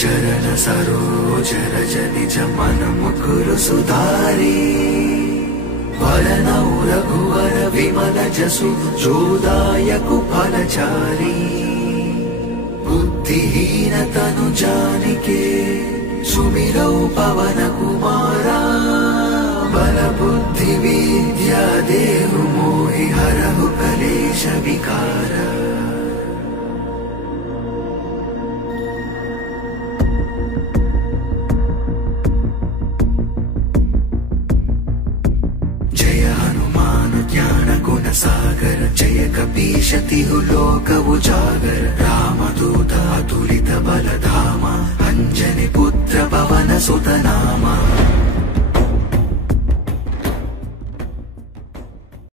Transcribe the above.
चरण सरोज रज निज मन मुकुर सुधारी वरनौ रघुवर विमल जसु जोदायक फलचारी बुद्धिहीन तनु जानिके सुमिरौ पवन कुमारा बल बुद्धि विद्या देहु मोहि हरहु कलेश विकारा। जय हनुमान ज्ञान गुण सागर जय कपीश तिहु लोक उजागर रामदूत अतुलित बल धामा अंजनी पुत्र पवन सुत नामा।